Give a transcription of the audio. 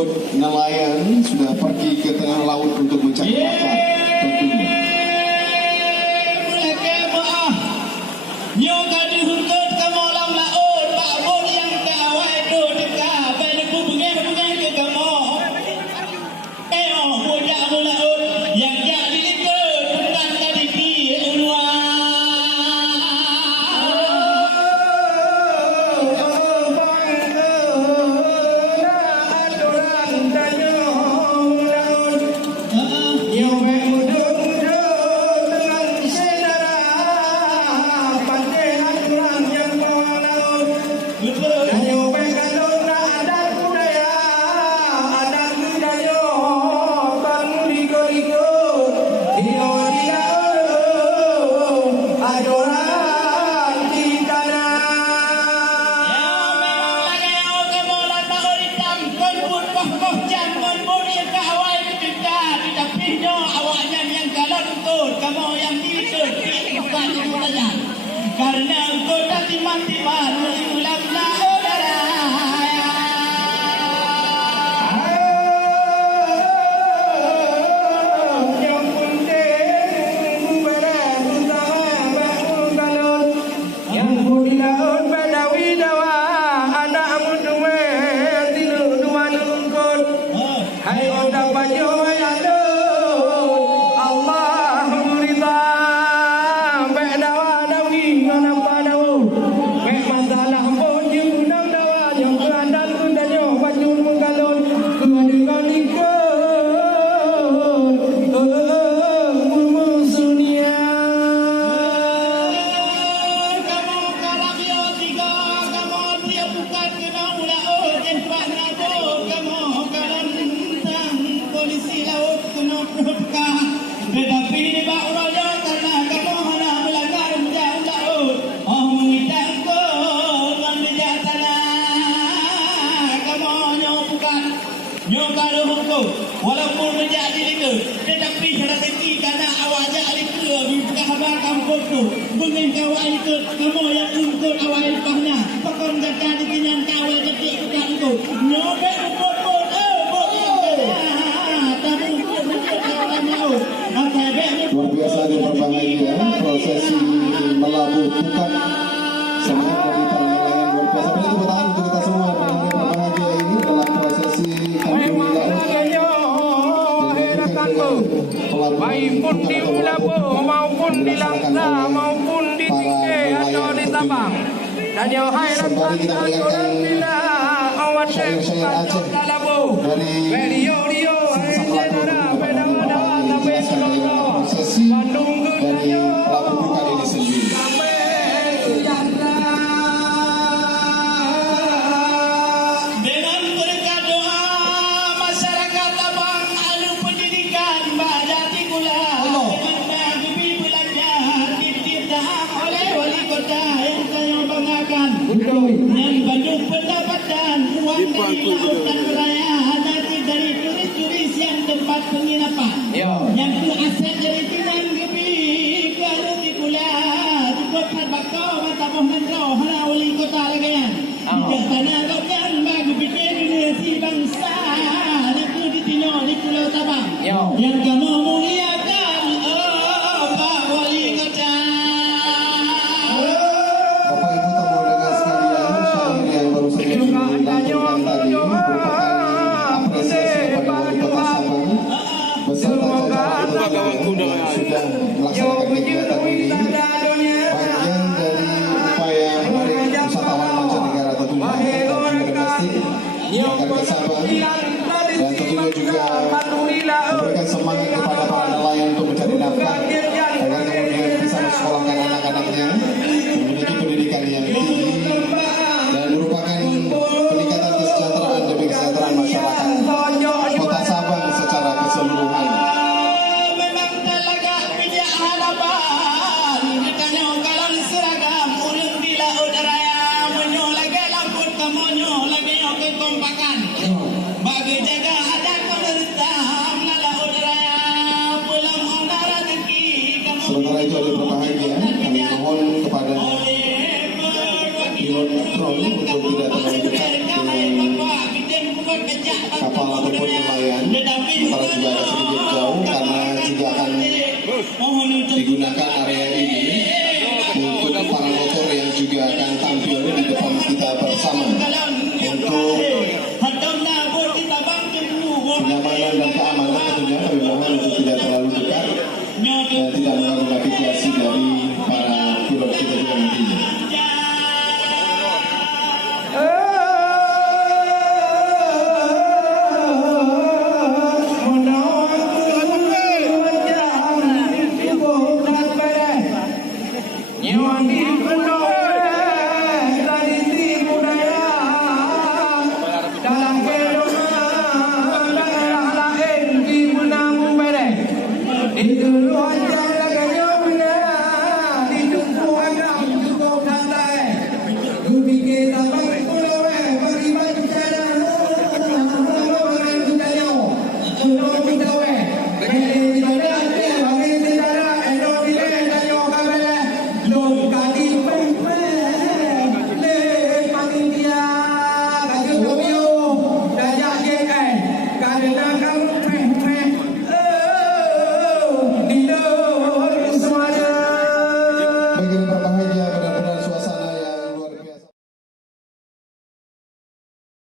bot nelayan sudah pergi ke tengah laut untuk mencari makan tentunya. Karena engkau tak timan-timan ulam saudara. Yang penting berat utama bangun yang budi laut badawi dawa anak muduwe tilu dua nungkut. Hai oda bajo ada Allah berita. Tetapi ini bak raja karena kamu hendak melanggar undang laut. Oh mengidangku dengan bijaksana. Kamu nyobukan hukum. Walaupun menjadi lika. Tetapi strategi karena awaknya lika. Bukan habar kamu tu. Mungkin kawan ikut. Kamu yang ikut awak lepasnya. Pakon kata di kinan kawan ketik bukan ikut. Nyobek ukut pun. Luar biasa di berbahagia prosesi melabuh pukat semangat dari para nelayan luar biasa. Beri tepuk tangan untuk kita semua pendengar berbahagia ini dalam prosesi kanduri laut. Baik pun di Ulabu maupun di Langsa maupun di Tingke atau di Sabang. Dan yang hai sembari kita mendengarkan syair-syair Aceh dari Rio prosesi dari labuh pukat ini sendiri. Dengan berkat doa masyarakat Abang Alu Pendidikan Bajati Kula dengan bagi belajar ditindakkan oleh wali kota yang saya banggakan dan bandung pendapatan uang dari lautan raya nanti dari turis-turis yang tempat penginapan yang tu aset dari Tinan Gebi ke Aluti Kula cukup berbakau matabuh mentro hana wali kota lagayan bijaksana kaukan bagi pikir dunia si bangsa itu di Tino di Pulau Sabang yang kamu muliakan Pak Wali Kota. Bapak Ibu tamu undangan sekalian, syair yang baru saja dilantunkan tadi merupakan apresiasi kepada Wali Kota Sabang beserta jajaran yang sudah melaksanakan kegiatan ini, bagian dari upaya menarik wisatawan mancanegara tentunya dan juga domestik agar ke Sabang, dan tentunya juga memberikan semangat kepada para nelayan untuk mencari nafkah agar kemudian bisa mensekolahkan anak-anaknya memiliki pendidikan yang tinggi dan merupakan peningkatan kesejahteraan demi kesejahteraan masyarakat Kota Sabang secara keseluruhan. Memang talaga pijak harapan katanya kalau seragam ulun di laut raya menyo lagi lamput kamonyo lagi kekompakan bagi jaga adat pemerintah na laut raya pulang ondara teki kamu. Sementara itu ada berbahagia, kami mohon kepada pilot drone untuk tidak terlalu dekat dengan kapal penumpang ataupun nelayan para juga agak sedikit jauh karena juga akan digunakan area ini untuk para motor yang juga akan tampil di depan kita bersama untuk kenyamanan dan keamanan tentunya kami mohon untuk tidak terlalu dekat dan tidak